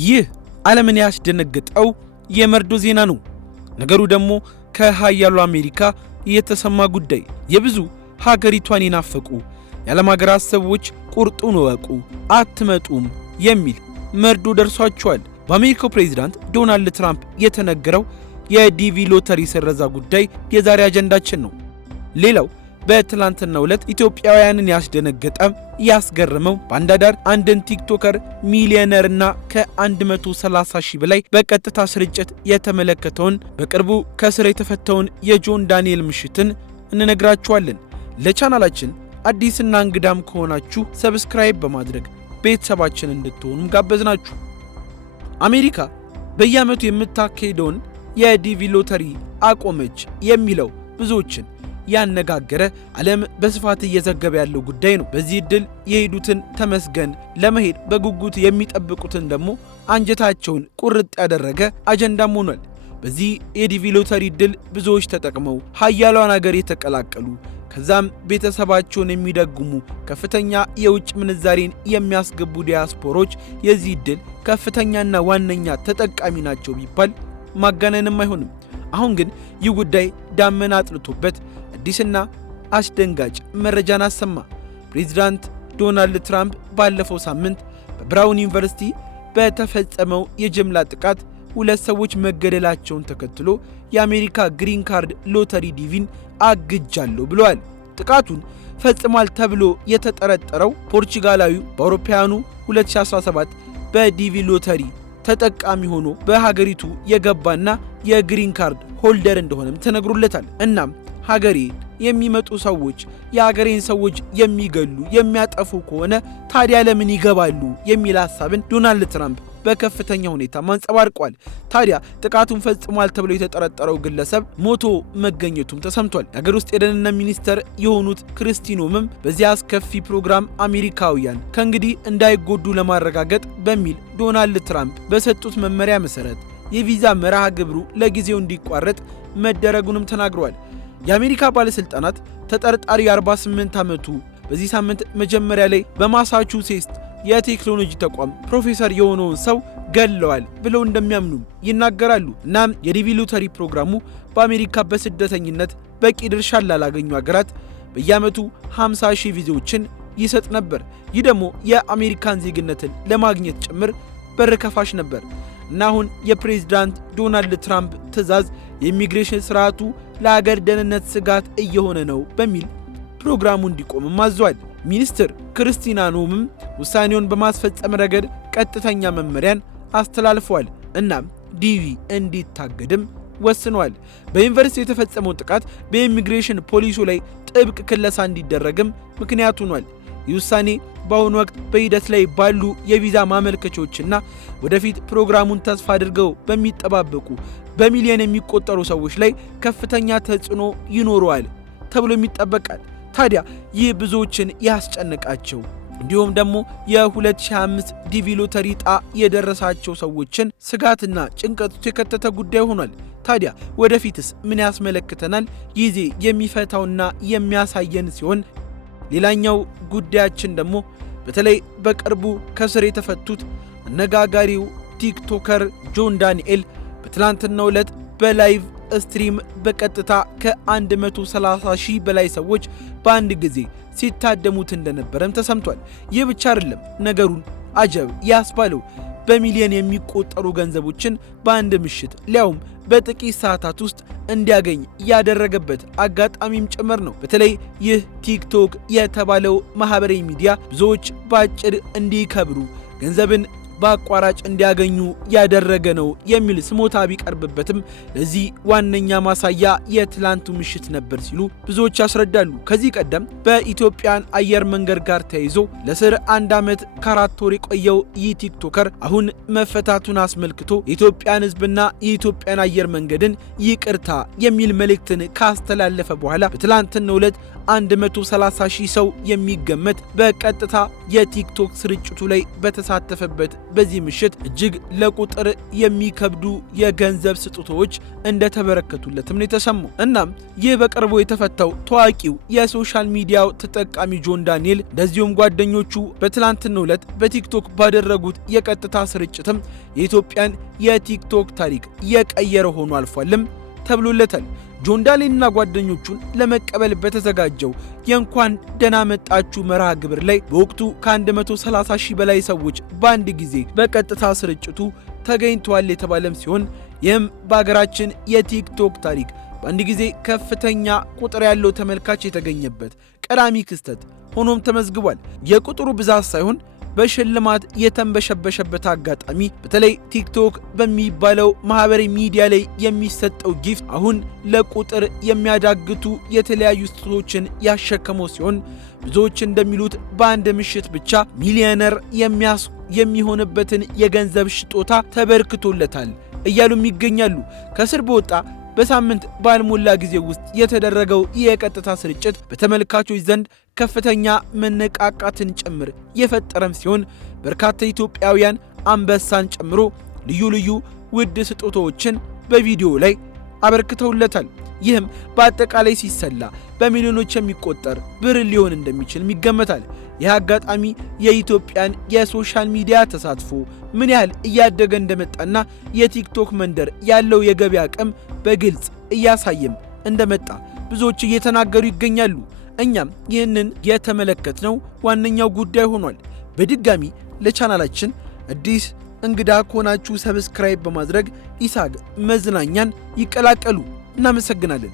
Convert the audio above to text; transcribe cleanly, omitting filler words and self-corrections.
ይህ ዓለምን ያስደነገጠው የመርዶ ዜና ነው። ነገሩ ደግሞ ከሀያሉ አሜሪካ የተሰማ ጉዳይ የብዙ ሀገሪቷን የናፈቁ የዓለም ሀገራት ሰዎች ቁርጡን ወቁ አትመጡም የሚል መርዶ ደርሷቸዋል። በአሜሪካው ፕሬዝዳንት ዶናልድ ትራምፕ የተነገረው የዲቪ ሎተሪ ሰረዛ ጉዳይ የዛሬ አጀንዳችን ነው። ሌላው በትላንትናው ዕለት ኢትዮጵያውያንን ያስደነገጠ ያስገረመው ባንዳዳር አንድን ቲክቶከር ሚሊዮነርና ከ130 ሺህ በላይ በቀጥታ ስርጭት የተመለከተውን በቅርቡ ከስር የተፈታውን የጆን ዳንኤል ምሽትን እንነግራችኋለን። ለቻናላችን አዲስና እንግዳም ከሆናችሁ ሰብስክራይብ በማድረግ ቤተሰባችን እንድትሆኑም ጋበዝናችሁ። አሜሪካ በየዓመቱ የምታካሄደውን የዲቪ ሎተሪ አቆመች የሚለው ብዙዎችን ያነጋገረ ዓለም በስፋት እየዘገበ ያለው ጉዳይ ነው። በዚህ ዕድል የሄዱትን ተመስገን ለመሄድ በጉጉት የሚጠብቁትን ደግሞ አንጀታቸውን ቁርጥ ያደረገ አጀንዳም ሆኗል። በዚህ የዲቪ ሎተሪ ዕድል ብዙዎች ተጠቅመው ሀያሏን ሀገር የተቀላቀሉ ከዛም ቤተሰባቸውን የሚደጉሙ ከፍተኛ የውጭ ምንዛሬን የሚያስገቡ ዲያስፖሮች የዚህ ዕድል ከፍተኛና ዋነኛ ተጠቃሚ ናቸው ቢባል ማጋነንም አይሆንም። አሁን ግን ይህ ጉዳይ ዳመና አጥልቶበት አዲስና አስደንጋጭ መረጃን አሰማ። ፕሬዝዳንት ዶናልድ ትራምፕ ባለፈው ሳምንት በብራውን ዩኒቨርሲቲ በተፈጸመው የጅምላ ጥቃት 2 ሰዎች መገደላቸውን ተከትሎ የአሜሪካ ግሪን ካርድ ሎተሪ ዲቪን አግጃለሁ ብለዋል። ጥቃቱን ፈጽሟል ተብሎ የተጠረጠረው ፖርቹጋላዊው በአውሮፓውያኑ 2017 በዲቪ ሎተሪ ተጠቃሚ ሆኖ በሀገሪቱ የገባና የግሪን ካርድ ሆልደር እንደሆነም ተነግሮለታል። እናም ሀገሬ የሚመጡ ሰዎች የሀገሬን ሰዎች የሚገሉ የሚያጠፉ ከሆነ ታዲያ ለምን ይገባሉ የሚል ሐሳብን ዶናልድ ትራምፕ በከፍተኛ ሁኔታ ማንጸባርቋል። ታዲያ ጥቃቱን ፈጽሟል ተብሎ የተጠረጠረው ግለሰብ ሞቶ መገኘቱም ተሰምቷል። የሀገር ውስጥ የደህንነት ሚኒስተር የሆኑት ክሪስቲ ኖምም በዚህ አስከፊ ፕሮግራም አሜሪካውያን ከእንግዲህ እንዳይጎዱ ለማረጋገጥ በሚል ዶናልድ ትራምፕ በሰጡት መመሪያ መሰረት የቪዛ መርሃ ግብሩ ለጊዜው እንዲቋረጥ መደረጉንም ተናግረዋል። የአሜሪካ ባለስልጣናት ተጠርጣሪ 48 ዓመቱ በዚህ ሳምንት መጀመሪያ ላይ በማሳቹሴትስ የቴክኖሎጂ ተቋም ፕሮፌሰር የሆነውን ሰው ገለዋል ብለው እንደሚያምኑም ይናገራሉ። እናም የዲቪ ሎተሪ ፕሮግራሙ በአሜሪካ በስደተኝነት በቂ ድርሻ ላላገኙ ሀገራት በየዓመቱ 50 ሺህ ቪዛዎችን ይሰጥ ነበር። ይህ ደግሞ የአሜሪካን ዜግነትን ለማግኘት ጭምር በር ከፋሽ ነበር እና አሁን የፕሬዝዳንት ዶናልድ ትራምፕ ትዕዛዝ የኢሚግሬሽን ስርዓቱ ለሀገር ደህንነት ስጋት እየሆነ ነው በሚል ፕሮግራሙ እንዲቆምም አዟል። ሚኒስትር ክርስቲና ኖምም ውሳኔውን በማስፈጸም ረገድ ቀጥተኛ መመሪያን አስተላልፈዋል። እናም ዲቪ እንዲታገድም ወስነዋል። በዩኒቨርሲቲ የተፈጸመው ጥቃት በኢሚግሬሽን ፖሊሱ ላይ ጥብቅ ክለሳ እንዲደረግም ምክንያት ሆኗል። ይህ ውሳኔ በአሁኑ ወቅት በሂደት ላይ ባሉ የቪዛ ማመልከቻዎችና ወደፊት ፕሮግራሙን ተስፋ አድርገው በሚጠባበቁ በሚሊዮን የሚቆጠሩ ሰዎች ላይ ከፍተኛ ተጽዕኖ ይኖረዋል ተብሎ ይጠበቃል። ታዲያ ይህ ብዙዎችን ያስጨነቃቸው እንዲሁም ደግሞ የ2025 ዲቪ ሎተሪ ዕጣ የደረሳቸው ሰዎችን ስጋትና ጭንቀት ውስጥ የከተተ ጉዳይ ሆኗል። ታዲያ ወደፊትስ ምን ያስመለክተናል? ጊዜ የሚፈታውና የሚያሳየን ሲሆን ሌላኛው ጉዳያችን ደግሞ በተለይ በቅርቡ ከስር የተፈቱት አነጋጋሪው ቲክቶከር ጆን ዳንኤል በትላንትናው ዕለት በላይቭ ስትሪም በቀጥታ ከ130 ሺህ በላይ ሰዎች በአንድ ጊዜ ሲታደሙት እንደነበረም ተሰምቷል። ይህ ብቻ አይደለም ነገሩን አጀብ ያስባለው በሚሊዮን የሚቆጠሩ ገንዘቦችን በአንድ ምሽት ሊያውም በጥቂት ሰዓታት ውስጥ እንዲያገኝ ያደረገበት አጋጣሚም ጭምር ነው። በተለይ ይህ ቲክቶክ የተባለው ማህበራዊ ሚዲያ ብዙዎች በአጭር እንዲከብሩ ገንዘብን በአቋራጭ እንዲያገኙ ያደረገ ነው የሚል ስሞታ ቢቀርብበትም ለዚህ ዋነኛ ማሳያ የትላንቱ ምሽት ነበር ሲሉ ብዙዎች ያስረዳሉ። ከዚህ ቀደም በኢትዮጵያን አየር መንገድ ጋር ተያይዞ ለስር 1 ዓመት ከ4 ወር የቆየው ይህ ቲክቶከር አሁን መፈታቱን አስመልክቶ የኢትዮጵያን ሕዝብና የኢትዮጵያን አየር መንገድን ይቅርታ የሚል መልእክትን ካስተላለፈ በኋላ በትላንትናው ዕለት 130 ሺህ ሰው የሚገመት በቀጥታ የቲክቶክ ስርጭቱ ላይ በተሳተፈበት በዚህ ምሽት እጅግ ለቁጥር የሚከብዱ የገንዘብ ስጦታዎች እንደተበረከቱለትም ነው የተሰማው። እናም ይህ በቅርቡ የተፈታው ታዋቂው የሶሻል ሚዲያው ተጠቃሚ ጆን ዳንኤል እንደዚሁም ጓደኞቹ በትላንትናው ዕለት በቲክቶክ ባደረጉት የቀጥታ ስርጭትም የኢትዮጵያን የቲክቶክ ታሪክ የቀየረ ሆኖ አልፏልም ተብሎለታል። ጆን ዳንኤልና ጓደኞቹን ለመቀበል በተዘጋጀው የእንኳን ደህና መጣችሁ መርሃ ግብር ላይ በወቅቱ ከ130,000 በላይ ሰዎች በአንድ ጊዜ በቀጥታ ስርጭቱ ተገኝተዋል የተባለም ሲሆን ይህም በአገራችን የቲክቶክ ታሪክ በአንድ ጊዜ ከፍተኛ ቁጥር ያለው ተመልካች የተገኘበት ቀዳሚ ክስተት ሆኖም ተመዝግቧል። የቁጥሩ ብዛት ሳይሆን በሽልማት የተንበሸበሸበት አጋጣሚ በተለይ ቲክቶክ በሚባለው ማህበራዊ ሚዲያ ላይ የሚሰጠው ጊፍት አሁን ለቁጥር የሚያዳግቱ የተለያዩ ስጦታዎችን ያሸከመው ሲሆን ብዙዎች እንደሚሉት በአንድ ምሽት ብቻ ሚሊዮነር የሚሆንበትን የገንዘብ ስጦታ ተበርክቶለታል እያሉም ይገኛሉ። ከስር በወጣ በሳምንት ባልሞላ ጊዜ ውስጥ የተደረገው የቀጥታ ስርጭት በተመልካቾች ዘንድ ከፍተኛ መነቃቃትን ጭምር የፈጠረም ሲሆን በርካታ ኢትዮጵያውያን አንበሳን ጨምሮ ልዩ ልዩ ውድ ስጦታዎችን በቪዲዮ ላይ አበርክተውለታል። ይህም በአጠቃላይ ሲሰላ በሚሊዮኖች የሚቆጠር ብር ሊሆን እንደሚችል ይገመታል። ይህ አጋጣሚ የኢትዮጵያን የሶሻል ሚዲያ ተሳትፎ ምን ያህል እያደገ እንደመጣና የቲክቶክ መንደር ያለው የገበያ አቅም በግልጽ እያሳየም እንደመጣ ብዙዎች እየተናገሩ ይገኛሉ። እኛም ይህንን የተመለከትነው ዋነኛው ጉዳይ ሆኗል። በድጋሚ ለቻናላችን አዲስ እንግዳ ከሆናችሁ ሰብስክራይብ በማድረግ ኢሳግ መዝናኛን ይቀላቀሉ። እናመሰግናለን።